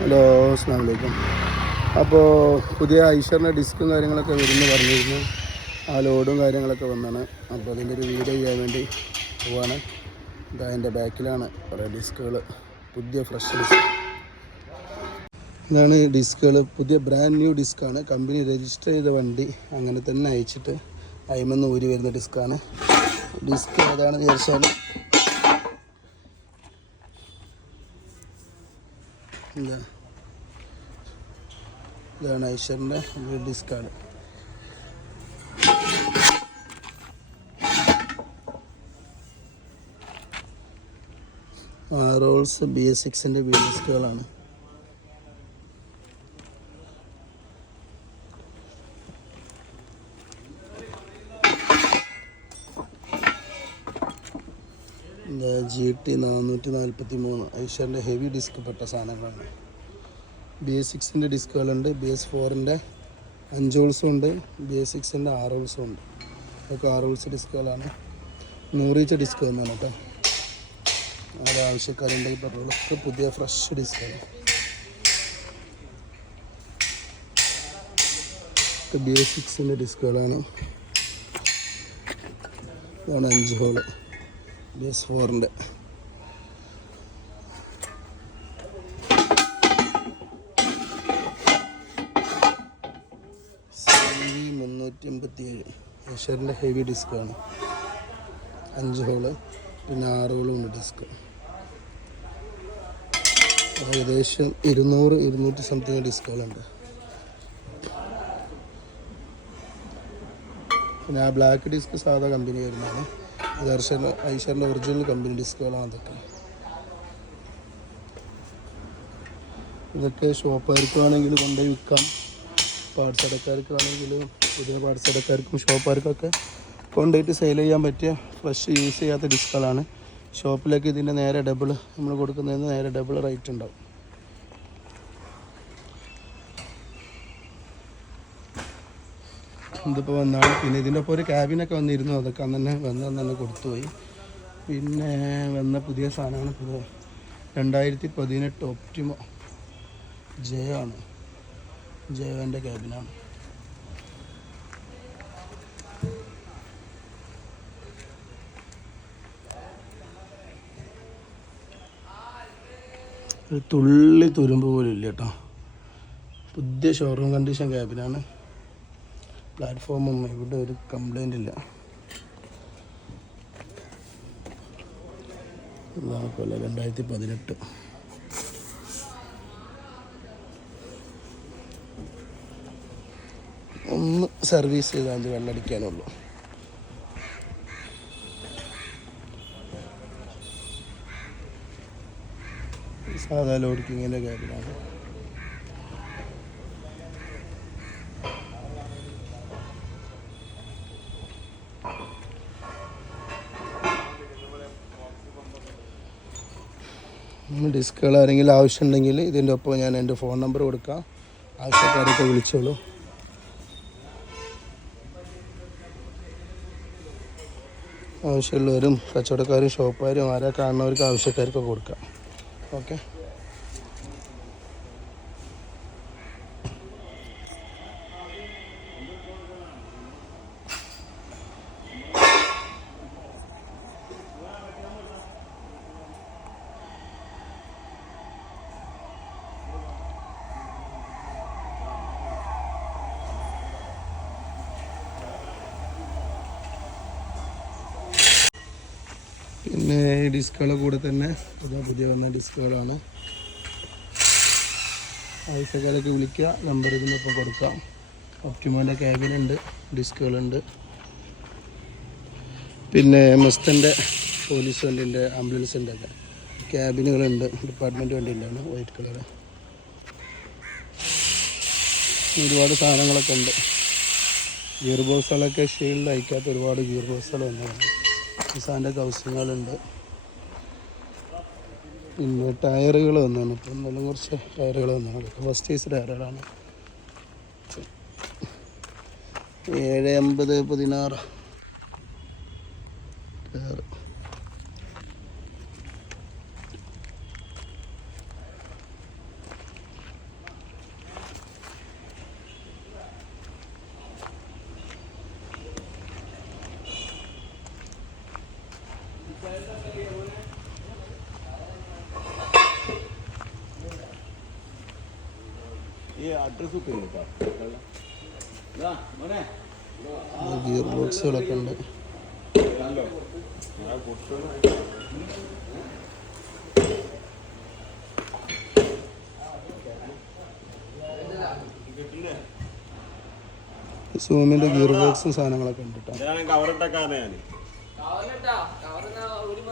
Hello അസ്സാം വലൈക്കും അപ്പോൾ പുതിയ ഐഷറിന്റെ ഡിസ്കും കാര്യങ്ങളൊക്കെ വരുന്നു പറഞ്ഞിരുന്നു. ആ ലോഡും കാര്യങ്ങളൊക്കെ വന്നാണ്. അപ്പോൾ അതിന്റെ ഒരു വീഡിയോ ചെയ്യാൻ വേണ്ടി പോവാണ്. ഇതാ എന്റെ ബാക്കിലാണ് കുറേ ഡിസ്കുകൾ പുതിയ ഫ്രഷ് ഡിസ്ക്. ഇതാണ് ഡിസ്കുകൾ പുതിയ ബ്രാൻഡ് ന്യൂ ഡിസ്ക്കാണ് കമ്പനി രജിസ്റ്റർ ചെയ്ത വണ്ടി അങ്ങനെ തന്നെ അയച്ചിട്ട് അയമെന്ന് ഊരി വരുന്ന ഡിസ്ക്കാണ് ഡിസ്ക് ഏതാണെന്ന് വിചാരിച്ചാൽ ഇതാണ് ഐശ്വറിന്റെ ഡിസ്കാണ്. റോൾസ് ബി എസ് സിക്സിന്റെ ബി ഡിസ്കുകളാണ് ജി ടി നാനൂറ്റി നാൽപ്പത്തി മൂന്ന് ഐഷറിന്റെ ഹെവി ഡിസ്ക് പെട്ട സാധനങ്ങളാണ്. ബി എസ് സിക്സിന്റെ ഡിസ്കുകളുണ്ട് ബി എസ് ഫോറിന്റെ അഞ്ച് അഞ്ചോൾസും ഉണ്ട് ബി എസ് സിക്സിന്റെ ആറ് ആറോൾസും ഉണ്ട് അതൊക്കെ ആറോൾസ് ഡിസ്കുകളാണ് നൂറീച്ച ഡിസ്ക് തന്നെയാണ് കേട്ടോ അവിടെ ആവശ്യക്കാരുണ്ടെങ്കിൽ പെട്രോളൊക്കെ പുതിയ ഫ്രഷ് ഡിസ്കാണ് ബി എസ് സിക്സിന്റെ ഡിസ്കുകളാണ് അഞ്ച് ഹോൾ ബി എസ് ഫോറിന്റെ സി മുന്നൂറ്റി എൺപത്തി ഏഴ് ഏഷ്യറിന്റെ ഹെവി ഡിസ്ക്കാണ് അഞ്ച് ഹോൾ പിന്നെ ആറ് ഹോളുണ്ട് ഡിസ്ക്. ഏകദേശം ഇരുന്നൂറ് ഇരുന്നൂറ്റി സംതിങ് ഡിസ്കുകളുണ്ട്. പിന്നെ ആ ബ്ലാക്ക് ഡിസ്ക് സാധാ കമ്പനി വരുന്നതാണ്. ഇത് ഐഷറിന്റെ ഒറിജിനൽ കമ്പനി ഡിസ്കുകളാണ് അതൊക്കെ. ഇതൊക്കെ ഷോപ്പുകാർക്കാണെങ്കിൽ കൊണ്ടുപോയി വിൽക്കാം. പാർട്സ് കടക്കാർക്കാണെങ്കിലും പുതിയ പാർട്സ് അടക്കാർക്കും ഷോപ്പുകാർക്കൊക്കെ കൊണ്ടുപോയിട്ട് സെയിൽ ചെയ്യാൻ പറ്റിയ ഫ്രഷ് യൂസ് ചെയ്യാത്ത ഡിസ്കുകളാണ് ഷോപ്പിലേക്ക് ഇതിന്റെ നേരെ ഡബിൾ നമ്മൾ കൊടുക്കുന്നതിന് നേരെ ഡബിൾ റേറ്റ് ഉണ്ടാവും. ഇതിപ്പോൾ വന്നാണ്. പിന്നെ ഇതിന്റെ ഒപ്പം ഒരു ക്യാബിനൊക്കെ വന്നിരുന്നു. അതൊക്കെ അന്ന് തന്നെ വന്ന് തന്നെ കൊടുത്തുപോയി. പിന്നെ വന്ന പുതിയ സാധനമാണ് ഇപ്പോൾ രണ്ടായിരത്തി പതിനെട്ട് ഒപ്റ്റിമോ ജയോ ആണ്. ജയോന്റെ ക്യാബിനാണ് ഒരു തുള്ളി തുരുമ്പ് പോലും ഇല്ല കേട്ടോ. പുതിയ ഷോറൂം കണ്ടീഷൻ ക്യാബിനാണ് പ്ലാറ്റ്ഫോമും ഇവിടെ ഒരു കംപ്ലൈന്റ് ഇല്ല. ഇതാണ് പോലെ രണ്ടായിരത്തി പതിനെട്ട് ഒന്ന് സർവീസ് ചെയ്താൽ വെള്ളടിക്കാനുള്ളൂ സാധാ ലോഡ് കിങ്ങിന്റെ ഡിസ്കുകൾ ആരെങ്കിലും ആവശ്യമുണ്ടെങ്കിൽ ഇതിന്റെ ഒപ്പം ഞാൻ എന്റെ ഫോൺ നമ്പർ കൊടുക്കാം. ആവശ്യക്കാരൊക്കെ വിളിച്ചോളൂ. ആവശ്യമുള്ളവരും കച്ചവടക്കാരും ഷോപ്പുകാരും ആരാ കാണുന്നവർക്ക് ആവശ്യക്കാർക്കൊക്കെ കൊടുക്കാം. ഓക്കെ? പിന്നെ ഈ ഡിസ്കുകളുടെ കൂടെ തന്നെ പുതിയ പുതിയ വന്ന ഡിസ്കുകളാണ്. ആവശ്യക്കാരൊക്കെ വിളിക്കുക നമ്പർ ഇതിനൊപ്പം കൊടുക്കാം. ഒപ്റ്റിമോന്റെ ക്യാബിനുണ്ട് ഡിസ്കുകളുണ്ട്. പിന്നെ മസ്തന്റെ പോലീസ് വണ്ടിന്റെ ആംബുലൻസിന്റെ ഒക്കെ ക്യാബിനുകളുണ്ട് ഡിപ്പാർട്ട്മെന്റ് വണ്ടിയിലാണ് വൈറ്റ് കളർ ഒരുപാട് സാധനങ്ങളൊക്കെ ഉണ്ട്. ഗിയർ ബോക്സുകളൊക്കെ ഷീൽഡ് അയക്കാത്ത ഒരുപാട് ഗിയർ ബോക്സുകൾ വന്നതാണ്. നിസാന്റെ കൗസിങ്ങളുണ്ട് പിന്നെ ടയറുകൾ വന്നാണ്. ഇപ്പം നല്ല കുറച്ച് ടയറുകൾ വന്നാണ്. ഫസ്റ്റ് ഈസ് ടയറുകളാണ്. ഏഴ് അമ്പത് പതിനാറ്. ഗിയർ ബോക്സുകളൊക്കെ ഉണ്ട്. സൂമിന്റെ ഗിയർ ബോക്സും സാധനങ്ങളൊക്കെ ഉണ്ട് കേട്ടോ കവറിട്ടൊക്കെ ഞാൻ കവറിട്ടാ? കവറിന് ഒരു